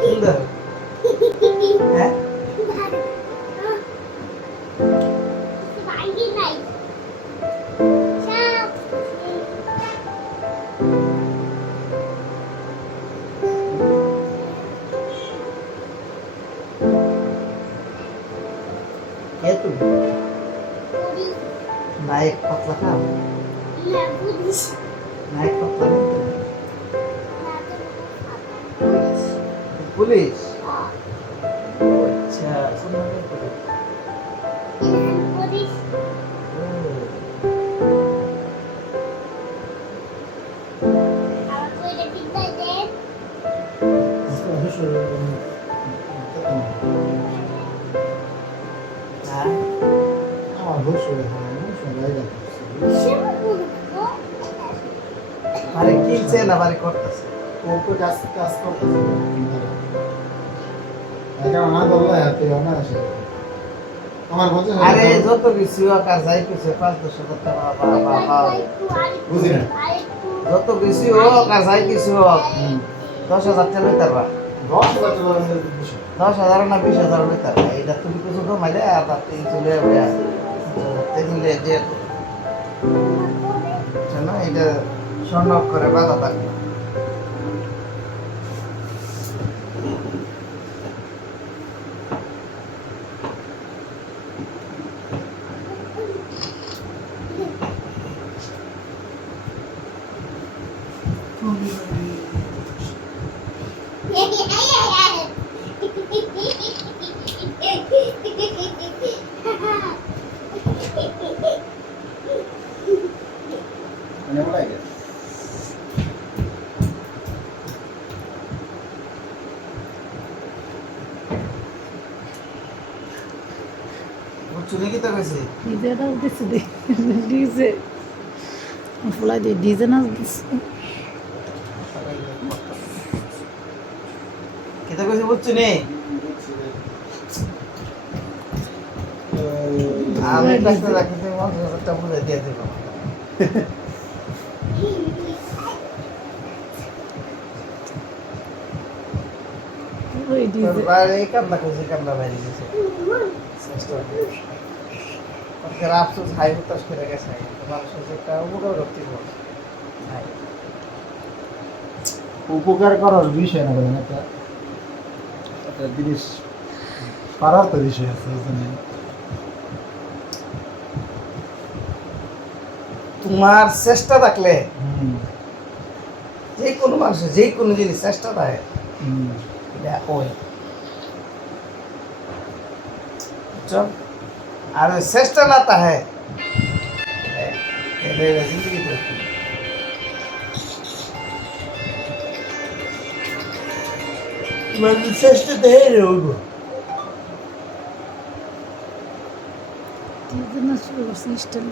সুন্দর হ্যাঁ কে তুমি নায়ক পাতলা খাও নায়ক পাতলা নেই তুমি? পুলিশ আচ্ছা কোন নামের পুলিশ আরে কিনছে না বাড়ি করতেছে ওকে কাজ কাজ করতেছে এটা না বললে এত না আসে আমার বলতে আরে যত কিছু আকার যাই কিছু 5-10 টাকা বাবা বুঝি না যত কিছু হোক আর যাই কিছু হোক 10,000 টাকা লইতে পারবা 10,000 না 20,000 লইতে পারবা এটা তুমি কিছু কমাইলে আর তাতে চলে যাবে তেলে যে শোনো এটা স্বর্ণ করে বাধা থাকবে মানে ওলাই গেছে চুরি কি তো গেছে ডিজেটা দিছে ডিজে ফুলাই দিয়ে ডিজে নাচ দিছে কেতে কইছে বুঝছো নে আমি কাছে রাখতে মনটা বুঝে দিয়ে দেব ওই ডিজে আর এই কামটা কইছে কামটা বাইরে গেছে ওকে আফসোস হাই হতাশ করে গেছে মানুষের একটা উপকার করতে হবে উপকার করার বিষয় না বলেন একটা একটা জিনিস পারার তো বিষয় আছে বুঝলেন তোমার চেষ্টা থাকলে যে কোনো মানুষের যে কোনো জিনিস চেষ্টা থাকে এটা ওই বুঝছো আর ওই চেষ্টা না থাকে জিন্দগি তো মানে চেষ্টা দেয় রইব ডিজে নাচ শুরু করছে স্টাইল